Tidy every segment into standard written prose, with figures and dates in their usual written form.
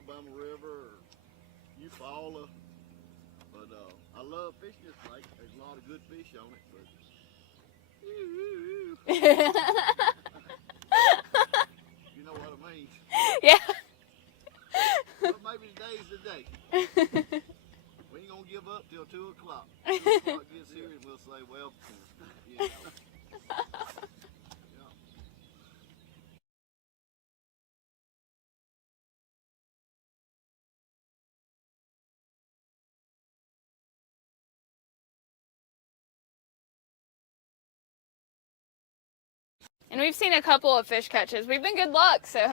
Alabama River or Eufaula. But I love fishing this lake. There's a lot of good fish on it, but you know what I mean. Yeah. But maybe today's the day. We ain't gonna give up till 2 o'clock. 2 o'clock gets here and we'll say, well, you know. And we've seen a couple of fish catches. We've been good luck, so.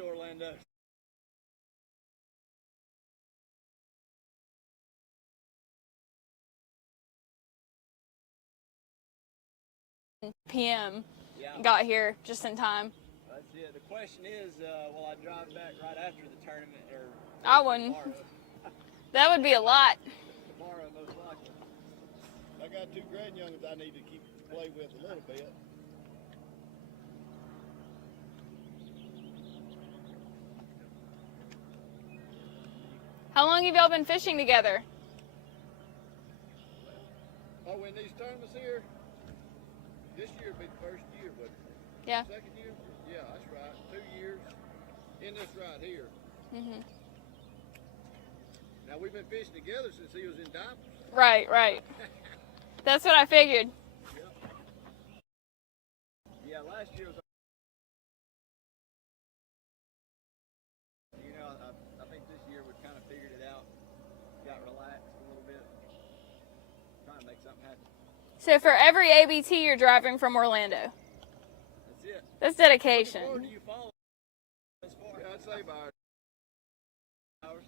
Orlando. PM Yeah, got here just in time. that's it. The question is, will I drive back right after the tournament or I wouldn't. tomorrow? That would be a lot. Tomorrow, most likely. I got 2 grand youngins I need to keep play with a little bit. How long have y'all been fishing together? Oh, in these tournaments here, this year will be the first year, but Yeah. second year? Yeah, that's right. 2 years in this right here. Mhm. Now we've been fishing together since he was in diapers. Right, right. That's what I figured. Yeah, last year was. You know, I think this year we kind of figured it out, got relaxed a little bit, trying to make something happen. So for every ABT, you're driving from Orlando. That's it. That's Where do dedication. you follow as far Yeah, I'd say about hours?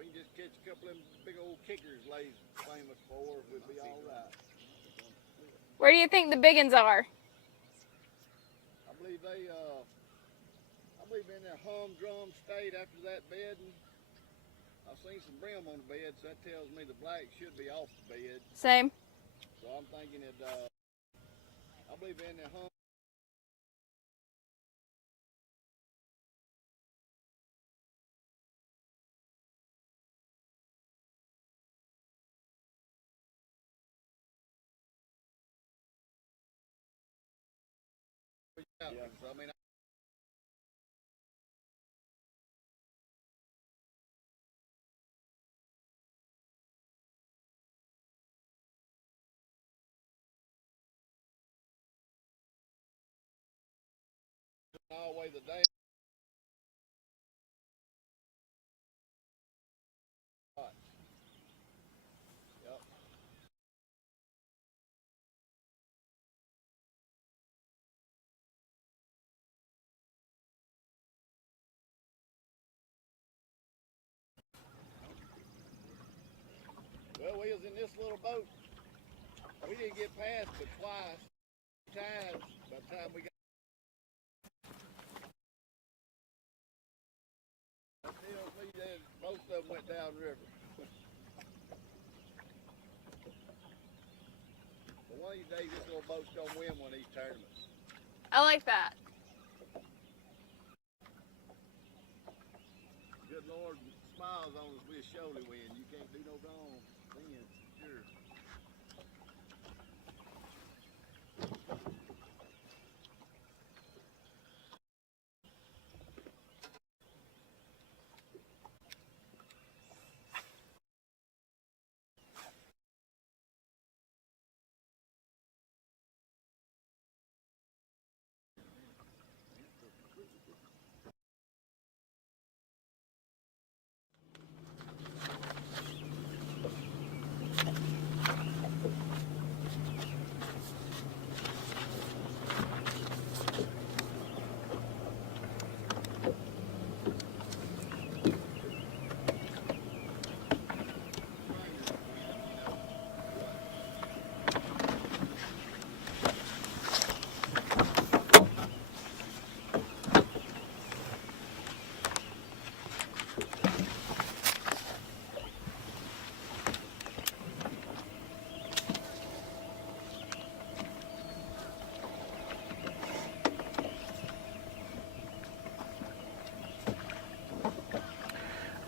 we can just catch a couple of them big old kickers Lay's famous for, we'll be all right. Where do you think the big uns are? I believe I believe in that humdrum state after that bedding. I've seen some brim on the bed, so that tells me the black should be off the bed. Same. So I'm thinking that I believe in that hum. Yeah. So, I mean, all the way the day. Yep. Well, we was in this little boat. We didn't get past but twice, times by the time we got. That tells me that most of them went downriver. But one of these days, this little boat's gonna win one of these tournaments. I like that. Good Lord smiles on us, we'll surely win. You can't do no wrong then, sure.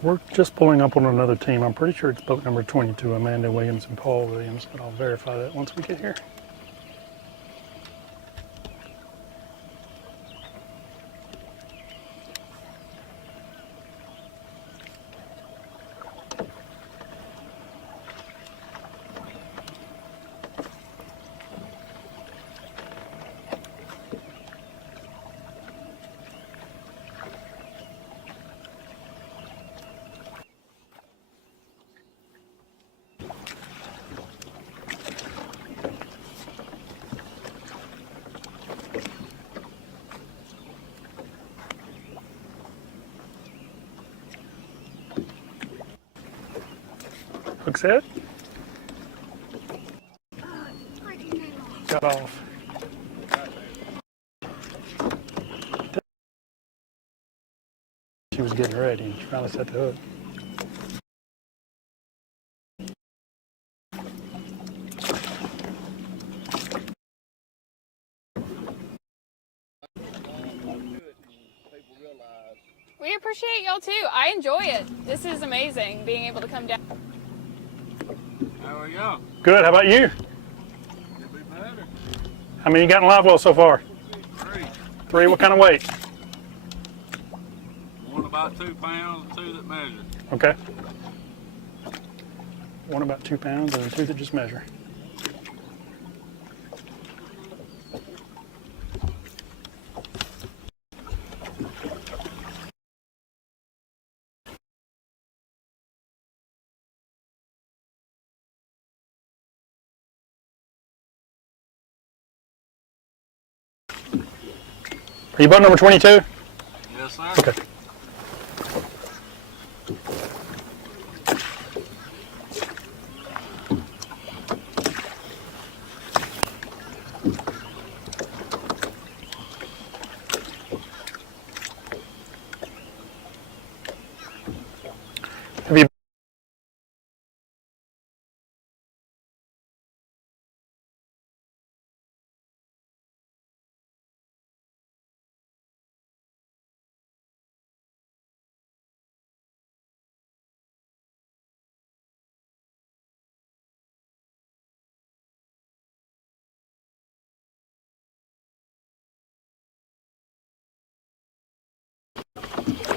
We're just pulling up on another team. I'm pretty sure it's boat number 22, Amanda Williams and Paul Williams, but I'll verify that once we get here. Hook set. Got off. She was getting ready and she finally set the hook. People realize We appreciate y'all too. I enjoy it. This is amazing being able to come down. how are y'all? Good, how about you? Could be better. How many you got in live well so far? 3. 3, what kind of weight? One about 2 pounds, 2 that measure. Okay. 1 about 2 pounds and 2 that just measure. Are you boat number 22? Yes, sir. Okay. Have you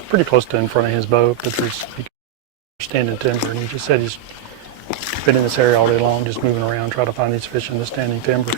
pretty close to in front of his boat, but there's standing timber, and he just said he's been in this area all day long, just moving around, trying to find these fish in the standing timber.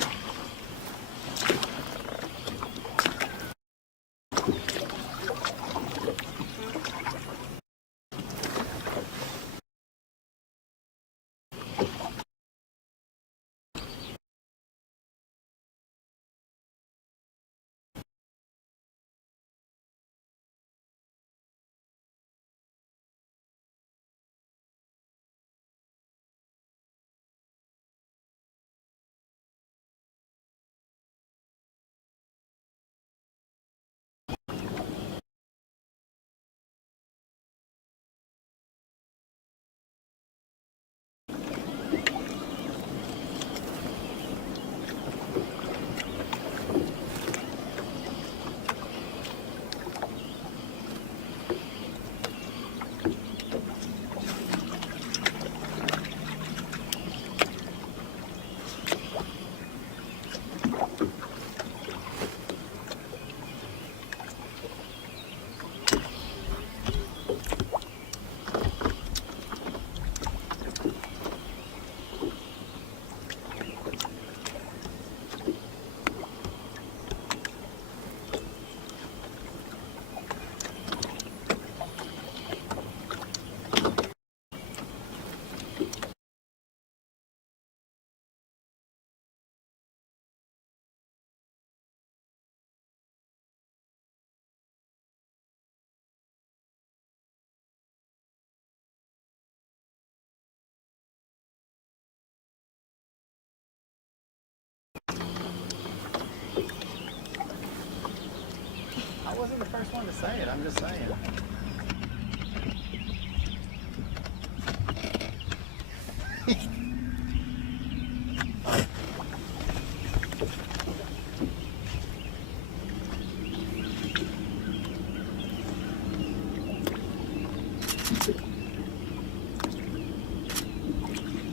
wanted to say it. I'm just saying.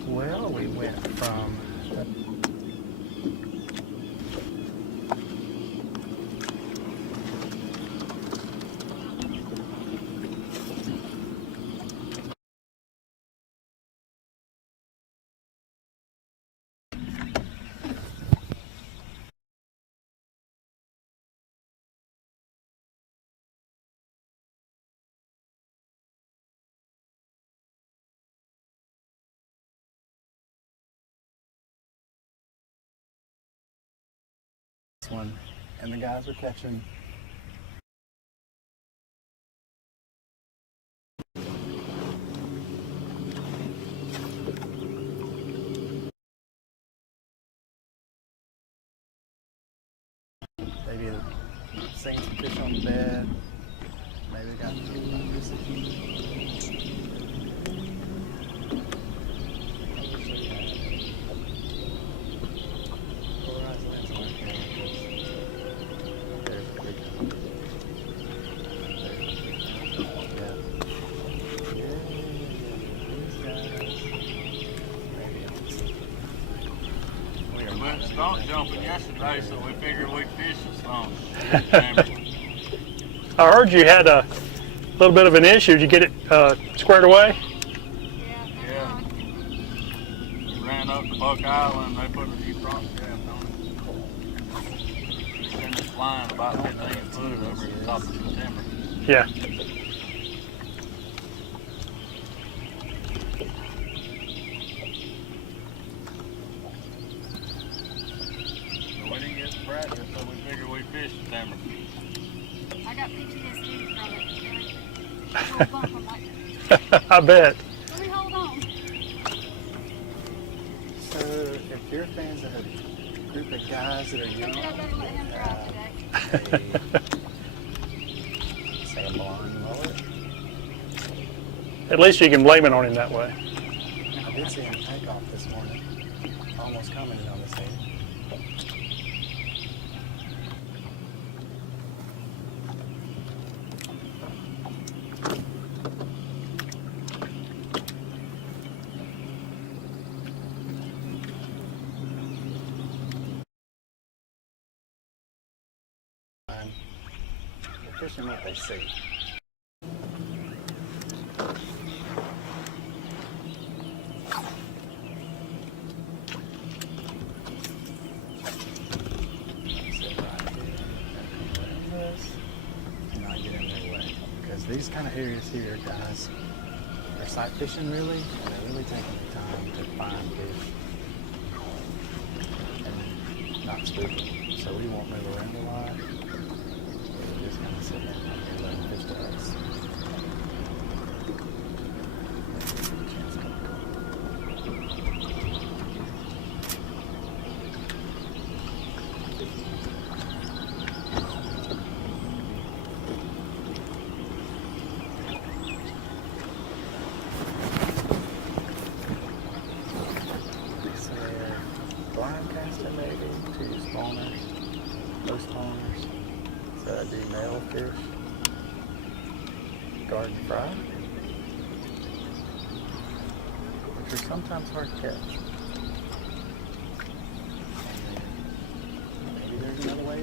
Well, we went from this one, and the guys are catching. Maybe seeing some fish on the bed. Maybe they got a few others. We went skunk jumping yesterday, so we figured we'd fish the skunk. I heard you had a little bit of an issue. Did you get it squared away? Yeah. We ran up to Buck Island, they put a new front shaft on it. Sent it flying about 15 foot over the top of the timber. Yeah. So we didn't get to practice, so we figured we'd fish the timber. I got PTSD from it. Little bump, I'm like, I bet. let me hold on. So, if you're fans of a group of guys that are young, Maybe I better let him drive today. say a blonde mullet. At least you can blame it on him that way. I did see him take off this morning. Almost commented on this thing. They're fishing what they see. Sit right here and this, and not get in their way. Because these kind of areas here, guys, they're sight fishing really, and they're really taking the time to find fish and not spooking. So we won't move around a lot. We're just kind of sitting there and letting fish to us. Chance to So blind casting maybe, 2 spawners, no spawners. So that'd be male fish, garden fry, which are sometimes hard to catch. And maybe there's another way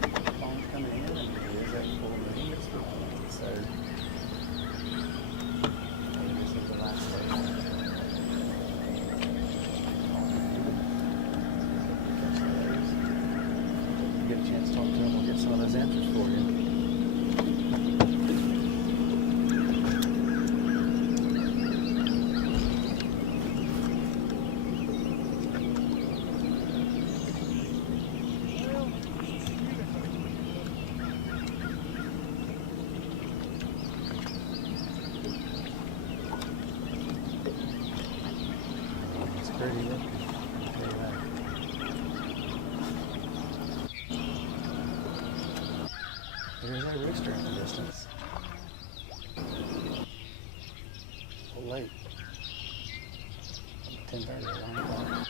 that spawns coming in, and it is that full moon that's not. So maybe this is the last day. Get a chance to talk to him, we'll get some of those answers for you. It's pretty looking. I'll tell you that. There's a rooster in the so late. 10:30, 11 o'clock.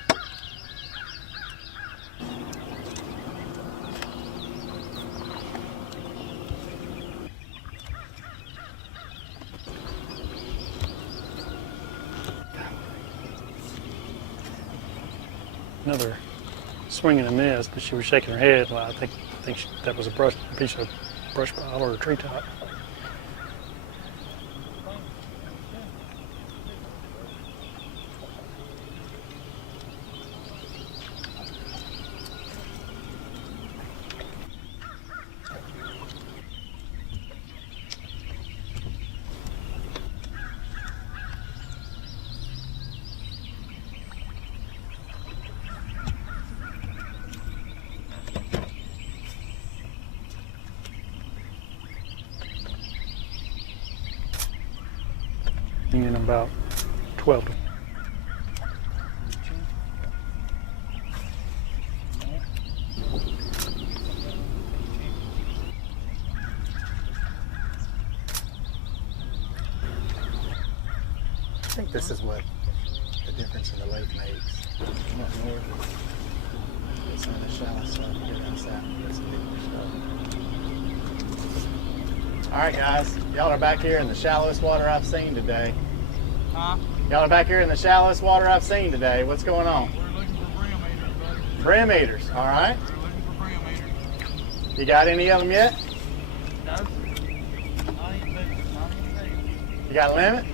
Another swing and a miss, but she was shaking her head. Well, I think that was a piece of brush pile or a treetop. In about 12. I think this is what the difference in the lake makes. Come up north, it's on the shallow stuff, you go down south, it's the deeper stuff. All right, guys, y'all are back here in the shallowest water I've seen today. Huh? Y'all are back here in the shallowest water I've seen today. What's going on? We're looking for brim eaters, buddy. Brim eaters, all right. We're looking for brim eaters. You got any of them yet? No? Not even big. You got a limit?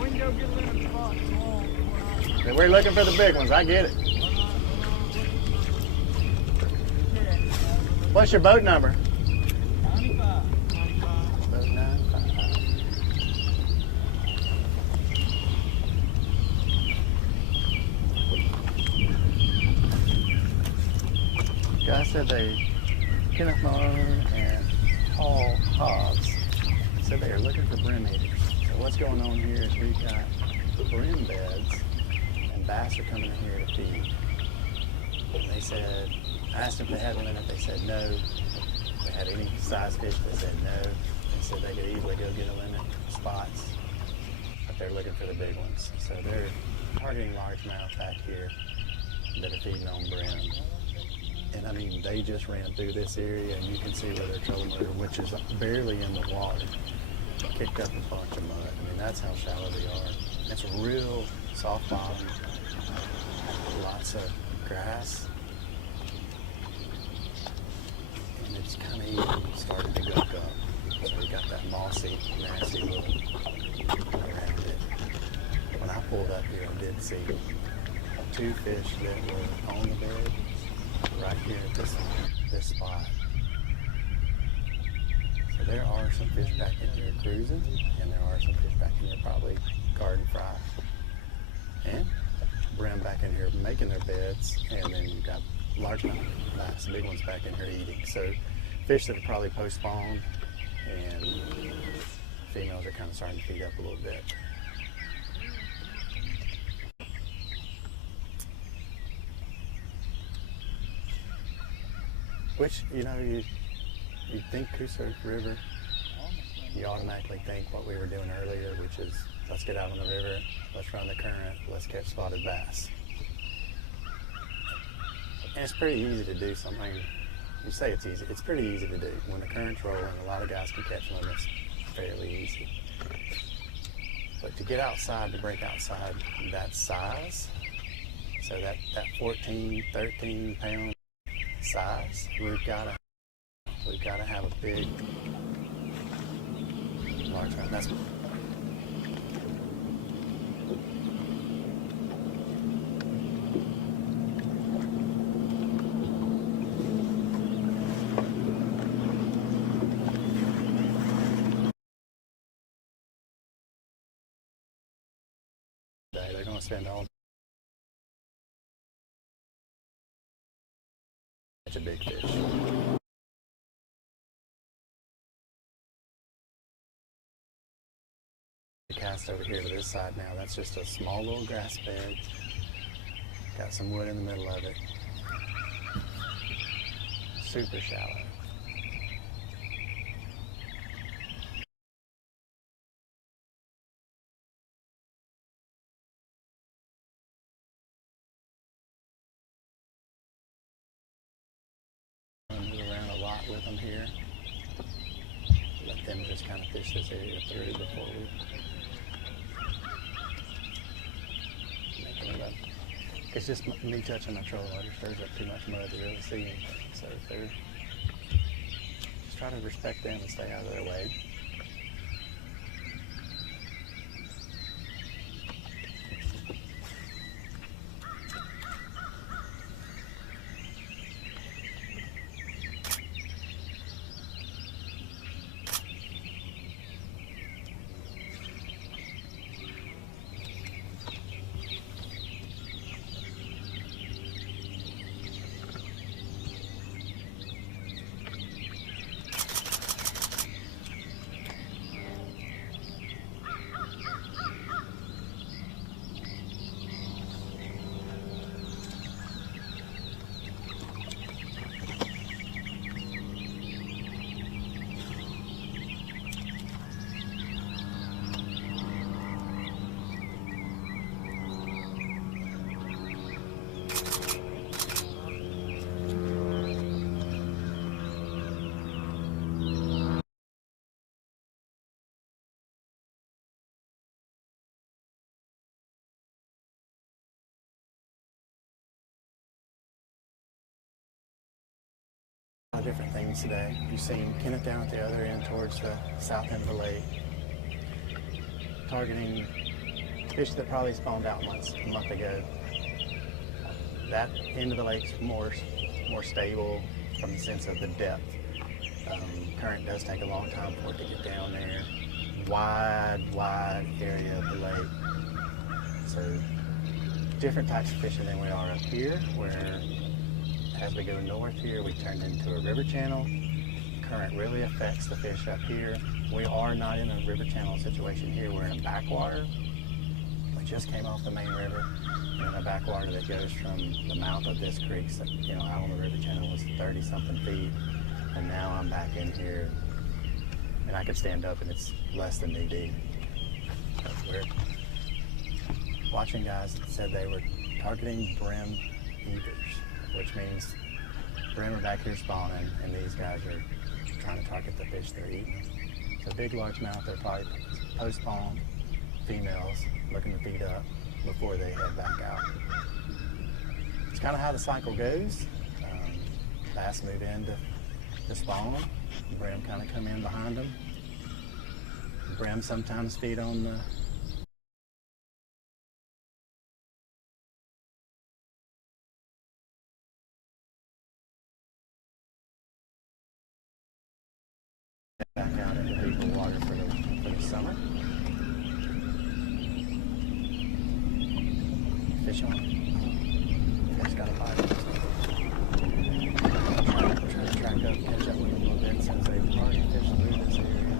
We can go get limit spots if you want. We're looking for the big ones. I get it. What's your boat number? 95. Boat 95. Guy said Kenneth Marr and Paul Hobbs said they are looking for brim eaters. So what's going on here is we've got brim beds and bass are coming in here to feed. And they said, I asked them if they had a limit, they said no. If they had any size fish, they said no. They said they could easily go get a limit spots, but they're looking for the big ones. So they're targeting largemouth back here that are feeding on brim. And I mean, they just ran through this area and you can see where their trolling motor, which is barely in the water, kicked up a bunch of mud. I mean, that's how shallow they are. It's a real soft bottom, lots of grass. And it's kind of even starting to gunk up. So you got that mossy, nasty look around it. When I pulled up here, I did see 2 fish that were on the bed right here at this spot. So there are some fish back in here cruising, and there are some fish back in here probably garden fry. And brim back in here making their beds, and then you've got largemouth bass, big ones back in here eating. So fish that are probably post-spawned, and females are kind of starting to feed up a little bit. Which, you know, you think Coosa River, you automatically think what we were doing earlier, which is let's get out on the river, let's run the current, let's catch spotted bass. And it's pretty easy to do something. You say it's easy, it's pretty easy to do. When the current's rolling, a lot of guys can catch them, it's fairly easy. But to get outside, to break outside that size, so that 14, 13 pound size, we've got to have a big largemouth. That's they're going to spend all catch a big fish. Cast over here to this side now. That's just a small little grass bed. Got some wood in the middle of it. Super shallow. going to move around a lot with them here. Let them just kind of fish this area through before we make them up. It's just me touching my troll water stirs up too much mud to really see anything. So if they're, just try to respect them and stay out of their way. A lot of different things today. You've seen Kenneth down at the other end towards the south end of the lake, targeting fish that probably spawned out a month ago. That end of the lake's more stable from the sense of the depth. Current does take a long time for it to get down there. Wide area of the lake. So different types of fishing than we are up here, where as we go north here, we turned into a river channel. Current really affects the fish up here. We are not in a river channel situation here. We're in a backwater. We just came off the main river. We're in a backwater that goes from the mouth of this creek. So, out on the river channel was 30-something feet. And now I'm back in here, and I could stand up and it's less than knee deep. We're watching guys that said they were targeting brim eaters, which means brim are back here spawning, and these guys are trying to target the fish they're eating. So big largemouth, they're probably post-spawn females looking to feed up before they head back out. It's kind of how the cycle goes. Bass move into the spawn, brim kind of come in behind them. Brim sometimes feed on the back out into deeper water for the summer. Fish on. Fish got a bite. Try to track up, catch up with them a little bit since they've already fished through this area.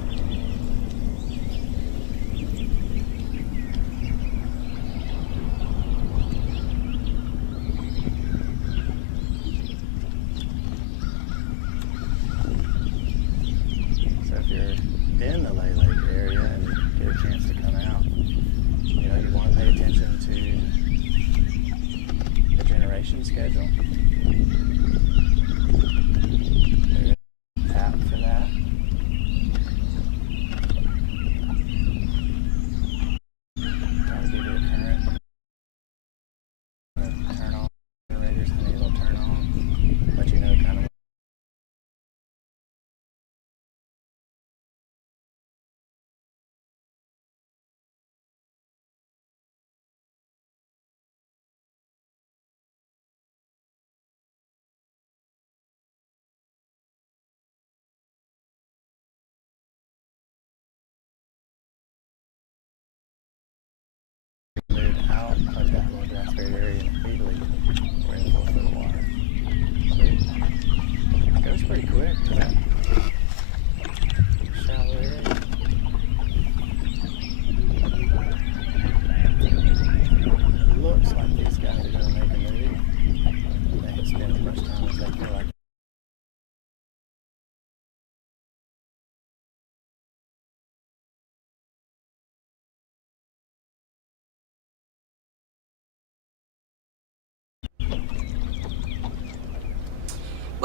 So if you're in the Lay Lake area and get a chance to come out, you want to pay attention to the generation schedule.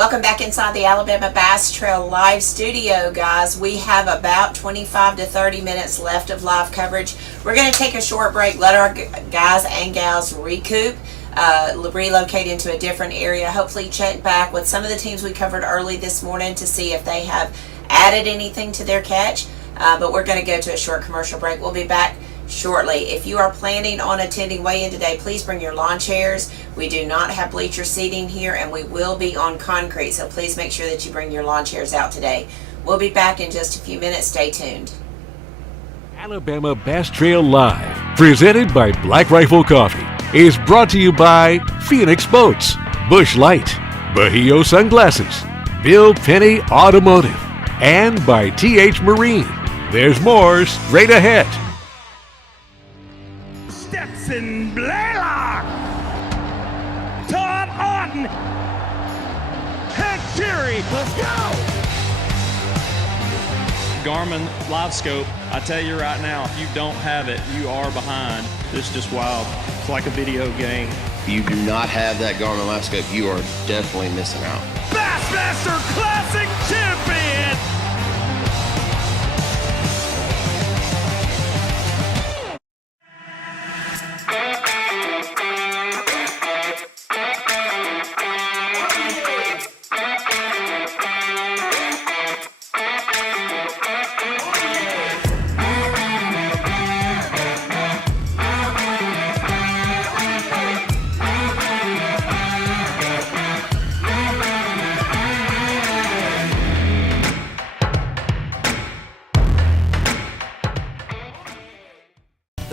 Welcome back inside the Alabama Bass Trail live studio, guys. We have about 25 to 30 minutes left of live coverage. We're going to take a short break, let our guys and gals recoup, relocate into a different area, hopefully check back with some of the teams we covered early this morning to see if they have added anything to their catch. But we're going to go to a short commercial break. We'll be back shortly. If you are planning on attending weigh-in today, please bring your lawn chairs. We do not have bleacher seating here, and we will be on concrete, so please make sure that you bring your lawn chairs out today. We'll be back in just a few minutes. Stay tuned. Alabama Bass Trail Live, presented by Black Rifle Coffee, is brought to you by Phoenix Boats, Busch Light, Bahio Sunglasses, Bill Penny Automotive, and by TH Marine. There's more straight ahead. Stetson Blaylock, Todd Auten, Head Fury, let's go! Garmin LiveScope, I tell you right now, if you don't have it, you are behind. This is just wild. It's like a video game. If you do not have that Garmin LiveScope, you are definitely missing out. Bassmaster Classic Champion!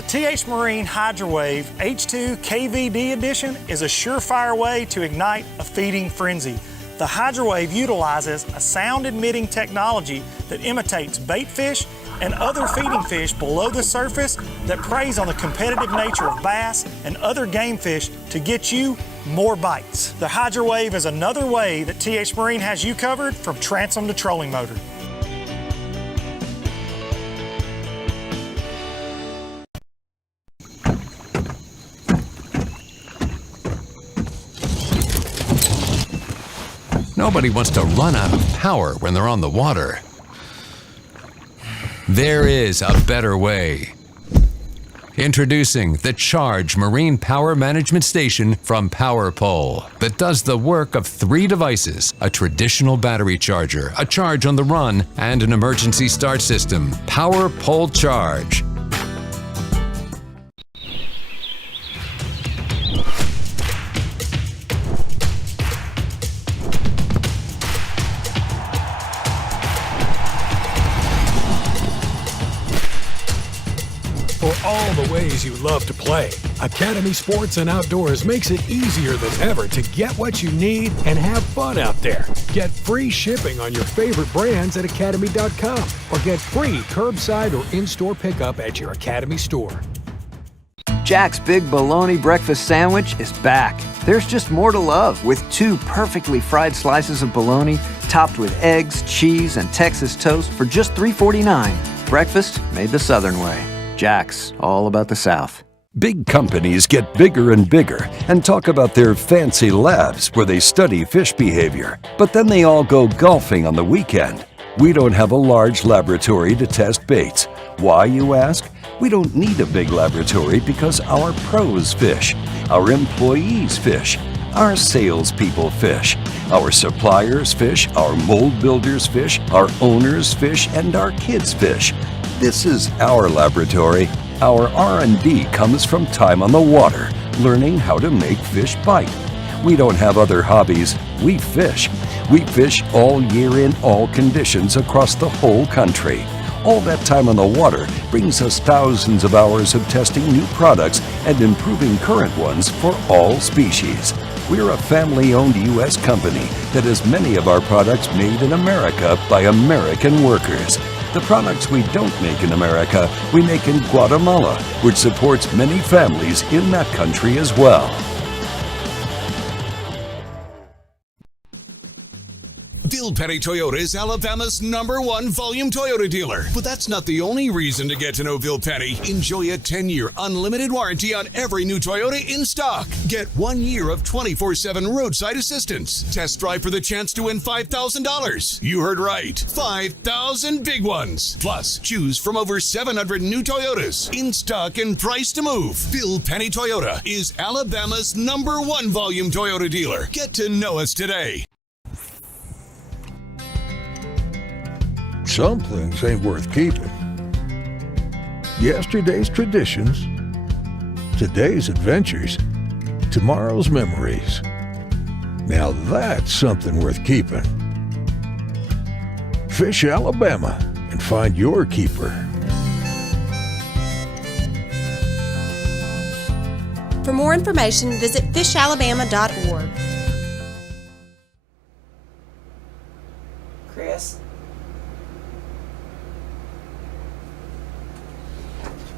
TH Marine HydroWave H2 KVD Edition is a surefire way to ignite a feeding frenzy. The HydroWave utilizes a sound-emitting technology that imitates bait fish and other feeding fish below the surface that preys on the competitive nature of bass and other game fish to get you more bites. The HydroWave is another way that TH Marine has you covered from transom to trolling motor. Nobody wants to run out of power when they're on the water. There is a better way. Introducing the Charge Marine Power Management Station from PowerPole that does the work of 3 devices: a traditional battery charger, a charge on the run, and an emergency start system. PowerPole Charge. For all the ways you love to play, Academy Sports and Outdoors makes it easier than ever to get what you need and have fun out there. Get free shipping on your favorite brands at Academy.com or get free curbside or in-store pickup at your Academy store. Jack's Big Bologna Breakfast Sandwich is back. There's just more to love with 2 perfectly fried slices of bologna topped with eggs, cheese, and Texas toast for just $3.49. Breakfast made the Southern way. Jack's, all about the South. Big companies get bigger and bigger and talk about their fancy labs where they study fish behavior. But then they all go golfing on the weekend. We don't have a large laboratory to test baits. Why, you ask? We don't need a big laboratory because our pros fish, our employees fish, our salespeople fish, our suppliers fish, our mold builders fish, our owners fish, and our kids fish. This is our laboratory. Our R&D comes from time on the water, learning how to make fish bite. We don't have other hobbies. We fish. We fish all year in all conditions across the whole country. All that time on the water brings us thousands of hours of testing new products and improving current ones for all species. We're a family-owned U.S. company that has many of our products made in America by American workers. The products we don't make in America, we make in Guatemala, which supports many families in that country as well. Feel Bill Penny Toyota is Alabama's #1 volume Toyota dealer. But that's not the only reason to get to know Bill Penny. Enjoy a 10-year unlimited warranty on every new Toyota in stock. Get 1 year of 24/7 roadside assistance. Test drive for the chance to win $5,000. You heard right. 5,000 big ones. Plus, choose from over 700 new Toyotas in stock and price to move. Bill Penny Toyota is Alabama's #1 volume Toyota dealer. Get to know us today. Some things ain't worth keeping. Yesterday's traditions, today's adventures, tomorrow's memories. Now that's something worth keeping. Fish Alabama and find your keeper. For more information, visit fishalabama.org. Chris?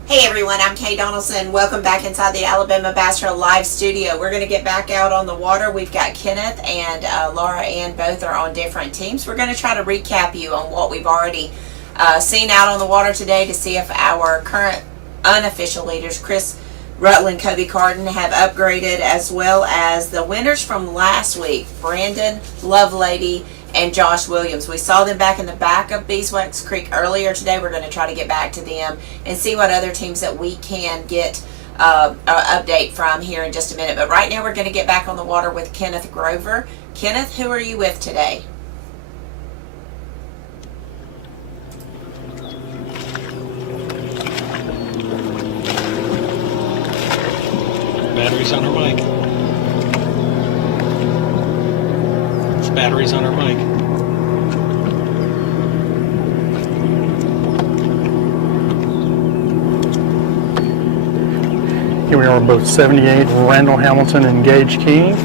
Hey everyone, I'm Kay Donaldson. Welcome back inside the Alabama Bass Trail Live Studio. We're going to get back out on the water. We've got Kenneth and Laura Ann, both are on different teams. We're going to try to recap you on what we've already seen out on the water today to see if our current unofficial leaders, Chris Rutland, Kobe Carden, have upgraded, as well as the winners from last week, Brandon Lovelady and Josh Williams. We saw them back in the back of Beeswax Creek earlier today. We're going to try to get back to them and see what other teams that we can get an update from here in just a minute. But right now we're going to get back on the water with Kenneth Grover. Kenneth, who are you with today? Batteries on her mic. Batteries on her mic. Here we are, both 78 Randall Hamilton and Gage King.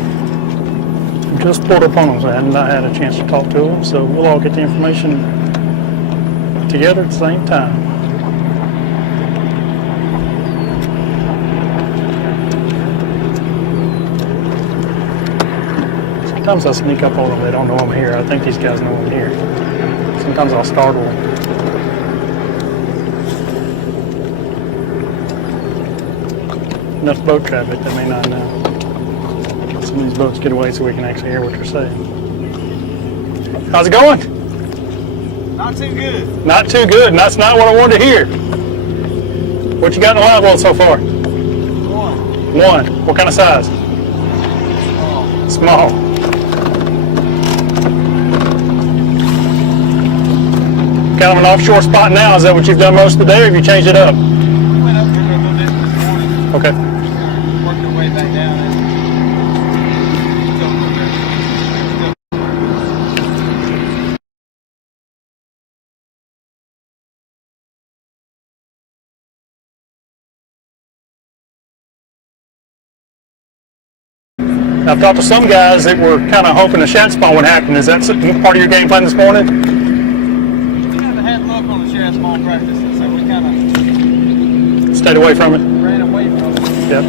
Just pulled up on them, so I had not had a chance to talk to them. So we'll all get the information together at the same time. Sometimes I sneak up on them, they don't know I'm here. I think these guys know I'm here. Sometimes I'll startle them. Enough boat traffic, they may not know. Some of these boats get away so we can actually hear what they're saying. How's it going? Not too good. Not too good, and that's not what I wanted to hear. What you got in the live well so far? One. What kind of size? Small. Kind of an offshore spot now. Is that what you've done most of the day, or have you changed it up? We went up there a little bit this morning. Okay. Worked our way back down. I've talked to some guys that were kind of hoping a shad spawn would happen. Is that part of your game plan this morning? We haven't had luck on the shad spawn practices, so we kind of stayed away from it. Ran away from it. Yep.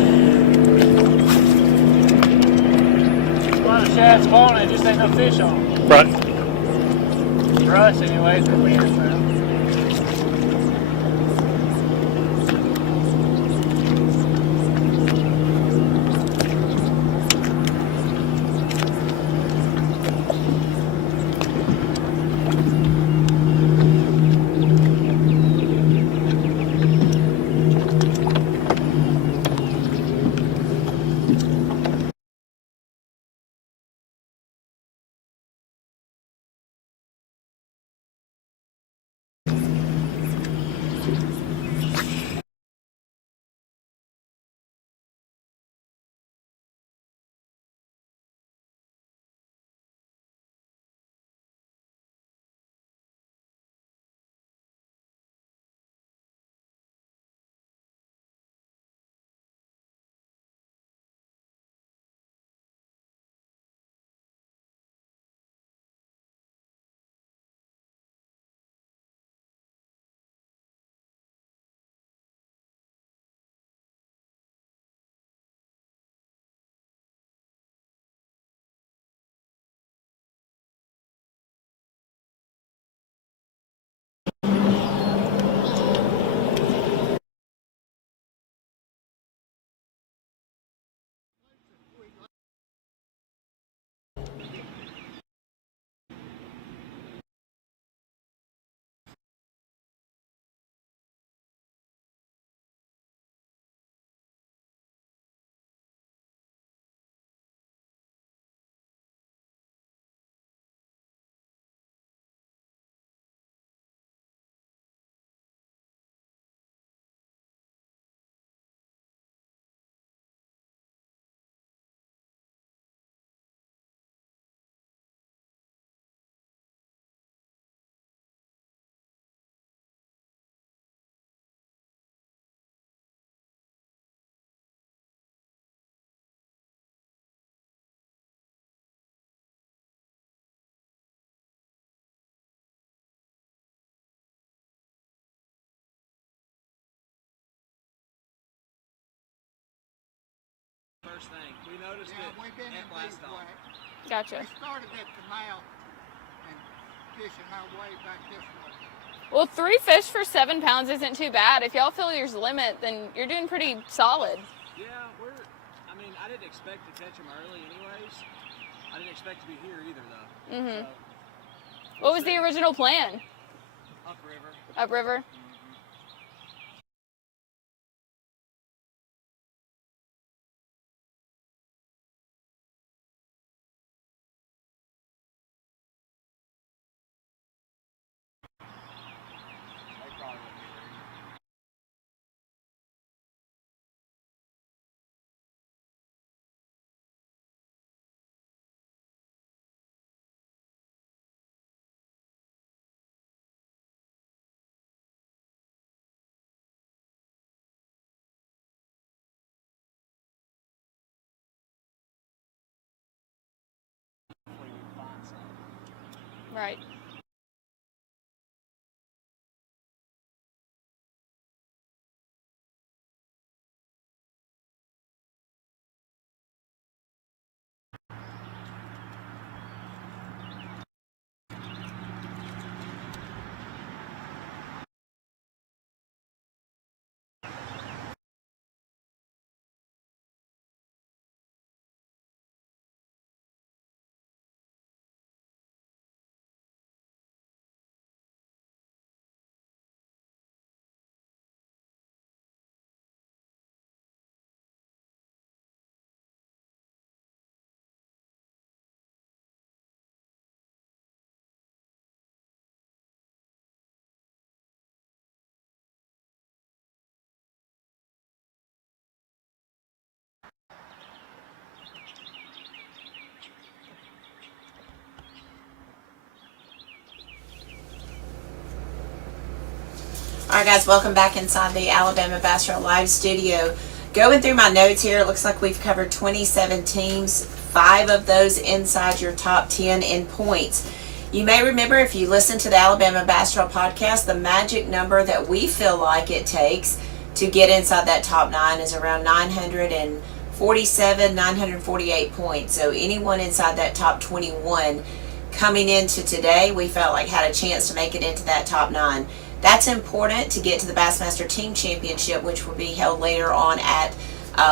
A lot of shad spawning, just ain't no fish on them. Right. For us, anyways, we're winning, so. first thing. We noticed Yeah, it we've been in at last these stop. way. Gotcha. We started at the mouth and fishing our way back this way. Well, 3 fish for 7 pounds isn't too bad. If y'all feel yours limit, then you're doing pretty solid. Yeah, I mean, I didn't expect to catch them early anyways. I didn't expect to be here either, though. Mm-hmm. So, What was the original plan? upriver. Upriver? Right. All right, guys, welcome back inside the Alabama Bass Trail Live Studio. Going through my notes here, it looks like we've covered 27 teams, 5 of those inside your top 10 in points. You may remember, if you listen to the Alabama Bass Trail podcast, the magic number that we feel like it takes to get inside that top 9 is around 947, 948 points. So anyone inside that top 21 coming into today, we felt like had a chance to make it into that top 9. That's important to get to the Bassmaster Team Championship, which will be held later on at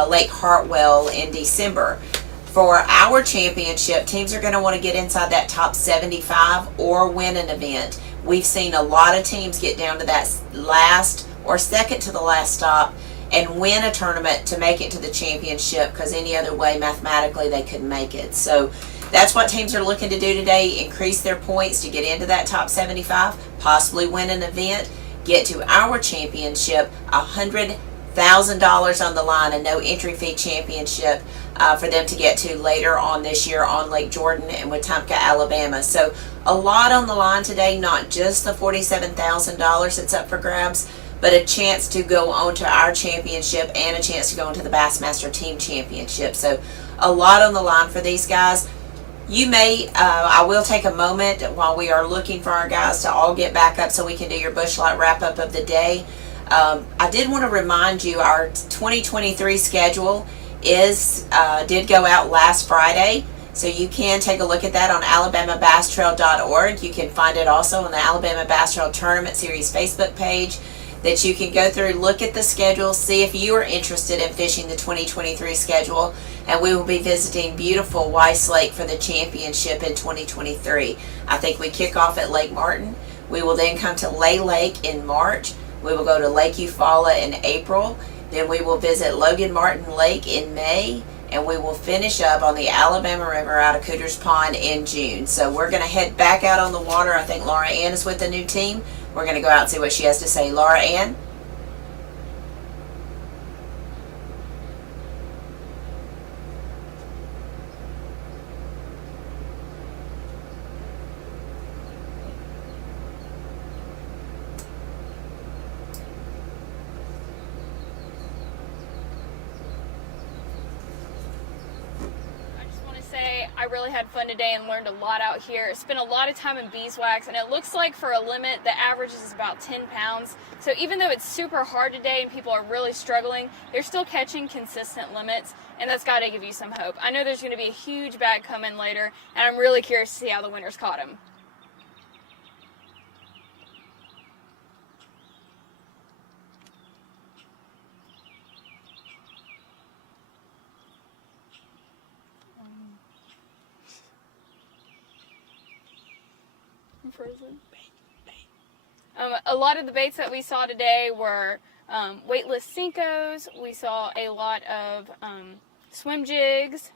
Lake Hartwell in December. For our championship, teams are going to want to get inside that top 75 or win an event. We've seen a lot of teams get down to that last or second to the last stop and win a tournament to make it to the championship, because any other way mathematically they couldn't make it. So that's what teams are looking to do today, increase their points to get into that top 75, possibly win an event, get to our championship, $100,000 on the line, a no entry fee championship for them to get to later on this year on Lake Jordan and Wetumpka, Alabama. So a lot on the line today, not just the $47,000 that's up for grabs, but a chance to go on to our championship and a chance to go into the Bassmaster Team Championship. So a lot on the line for these guys. You may, I will take a moment while we are looking for our guys to all get back up so we can do your Busch Light wrap up of the day. I did want to remind you our 2023 schedule did go out last Friday. So you can take a look at that on alabamabasstrail.org. You can find it also on the Alabama Bass Trail Tournament Series Facebook page, that you can go through, look at the schedule, see if you are interested in fishing the 2023 schedule. And we will be visiting beautiful Weiss Lake for the championship in 2023. I think we kick off at Lake Martin. We will then come to Lay Lake in March. We will go to Lake Eufaula in April. Then we will visit Logan Martin Lake in May. And we will finish up on the Alabama River out of Cooter's Pond in June. So we're going to head back out on the water. I think Laura Ann is with the new team. We're going to go out and see what she has to say. Laura Ann? I really had fun today and learned a lot out here. Spent a lot of time in beeswax, and it looks like for a limit, the average is about 10 pounds. So even though it's super hard today and people are really struggling, they're still catching consistent limits. and that's got to give you some hope. I know there's going to be a huge bag coming later, and I'm really curious to see how the winners caught them. Frozen. A lot of the baits that we saw today were weightless Senkos. We saw a lot of swim jigs,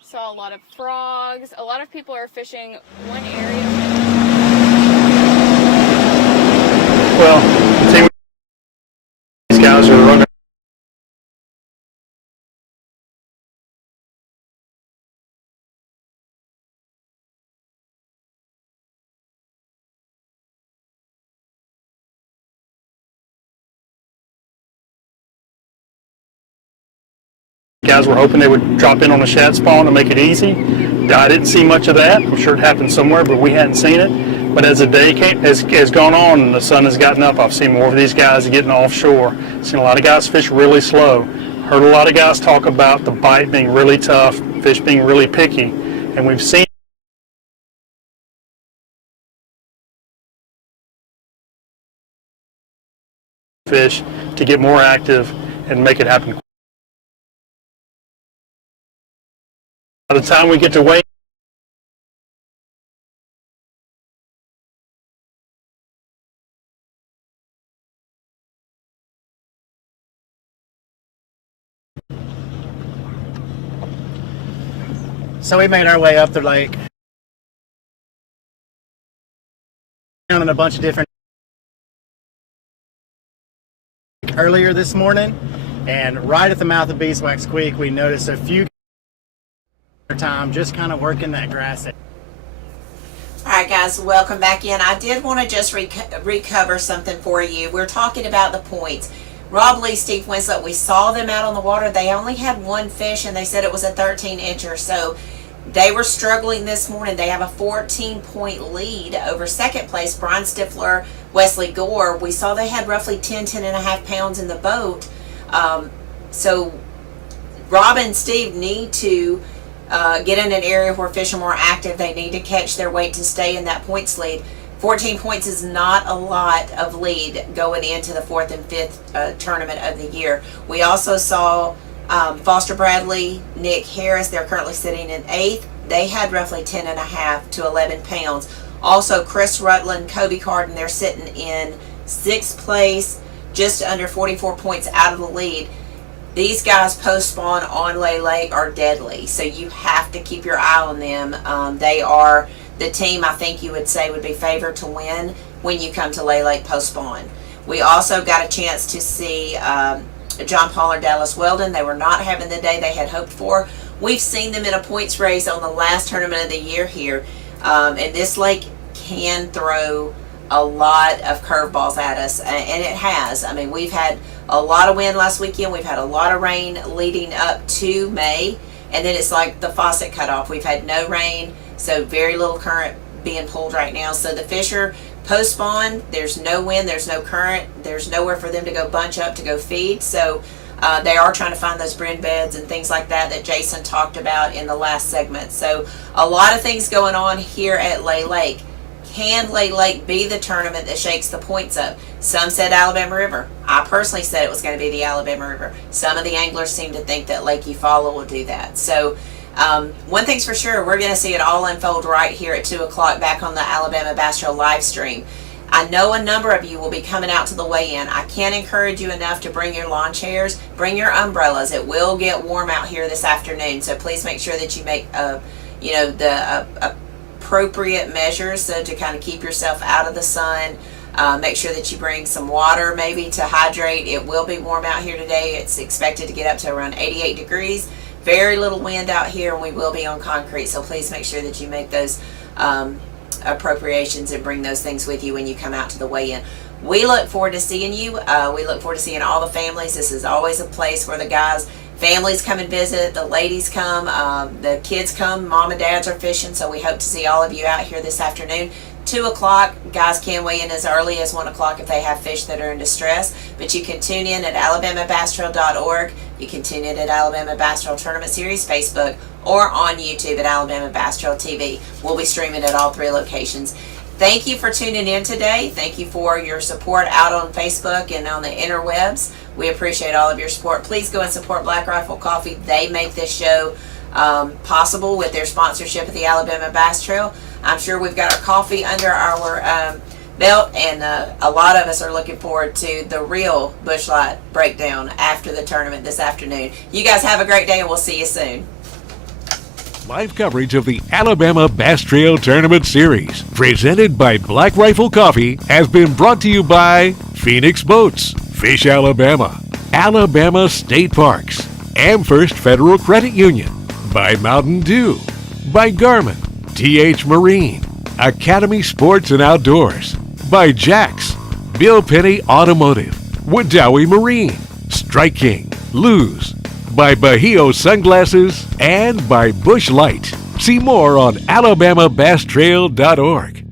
saw a lot of frogs. A lot of people are fishing one area. Well, see, these guys are running. Guys were hoping they would drop in on a shad spawn to make it easy. I didn't see much of that. I'm sure it happened somewhere, but we hadn't seen it. But as the day has gone on and the sun has gotten up, I've seen more of these guys getting offshore. Seen a lot of guys fish really slow. Heard a lot of guys talk about the bite being really tough, fish being really picky, and we've seen fish to get more active and make it happen. By the time we get to weigh, so we made our way up the lake, down in a bunch of different earlier this morning, and right at the mouth of Beeswax Creek, we noticed a few time just kind of working that grass. Alright guys, welcome back in. I did want to just recover something for you. We're talking about the points. Rob Lee, Steve Winslet, we saw them out on the water. They only had one fish and they said it was a 13-incher. So they were struggling this morning. They have a 14-point lead over second place, Brian Stifler, Wesley Gore. We saw they had roughly 10.5 pounds in the boat. So Rob and Steve need to get in an area where fish are more active. They need to catch their weight to stay in that points lead. 14 points is not a lot of lead going into the 4th and 5th tournament of the year. We also saw Foster Bradley, Nick Harris, they're currently sitting in 8th. They had roughly 10.5 to 11 pounds. Also Chris Rutland, Kobe Carden, they're sitting in 6th place, just under 44 points out of the lead. These guys post-spawn on Lay Lake are deadly, so you have to keep your eye on them. They are the team I think you would say would be favored to win when you come to Lay Lake post-spawn. We also got a chance to see John Paul or Dallas Weldon. They were not having the day they had hoped for. We've seen them in a points race on the last tournament of the year here, and this lake can throw a lot of curveballs at us, and it has. I mean, we've had a lot of wind last weekend. We've had a lot of rain leading up to May, and then it's like the faucet cut off. We've had no rain, so very little current being pulled right now. So the fish are post-spawn. There's no wind, there's no current, there's nowhere for them to go bunch up to go feed. So they are trying to find those brim beds and things like that that Jason talked about in the last segment. So a lot of things going on here at Lay Lake. Can Lay Lake be the tournament that shakes the points up? Some said Alabama River. I personally said it was going to be the Alabama River. Some of the anglers seem to think that Lake Eufaula will do that. So one thing's for sure, we're going to see it all unfold right here at 2 o'clock back on the Alabama Bass Trail live stream. I know a number of you will be coming out to the weigh-in. I can't encourage you enough to bring your lawn chairs, bring your umbrellas. It will get warm out here this afternoon, so please make sure that you make appropriate measures so to kind of keep yourself out of the sun. Make sure that you bring some water maybe to hydrate. It will be warm out here today. It's expected to get up to around 88 degrees. Very little wind out here, and we will be on concrete, so please make sure that you make those appropriations and bring those things with you when you come out to the weigh-in. We look forward to seeing you. We look forward to seeing all the families. This is always a place where the families come and visit, the ladies come, the kids come, mom and dads are fishing, so we hope to see all of you out here this afternoon. 2 o'clock. Guys can weigh in as early as 1 o'clock if they have fish that are in distress. But you can tune in at alabamabasstrail.org. You can tune in at Alabama Bass Trail Tournament Series Facebook or on YouTube at Alabama Bass Trail TV. We'll be streaming at all 3 locations. Thank you for tuning in today. Thank you for your support out on Facebook and on the interwebs. We appreciate all of your support. Please go and support Black Rifle Coffee. They make this show possible with their sponsorship of the Alabama Bass Trail. I'm sure we've got our coffee under our belt, and a lot of us are looking forward to the real Busch Light breakdown after the tournament this afternoon. You guys have a great day, and we'll see you soon. Live coverage of the Alabama Bass Trail Tournament Series, presented by Black Rifle Coffee, has been brought to you by Phoenix Boats, Fish Alabama, Alabama State Parks, Amherst Federal Credit Union, by Mountain Dew, by Garmin, TH Marine, Academy Sports and Outdoors, by Jax, Bill Penny Automotive, Woodowee Marine, Strike King, Luz, by Bahio Sunglasses, and by Busch Light. See more on alabamabasstrail.org.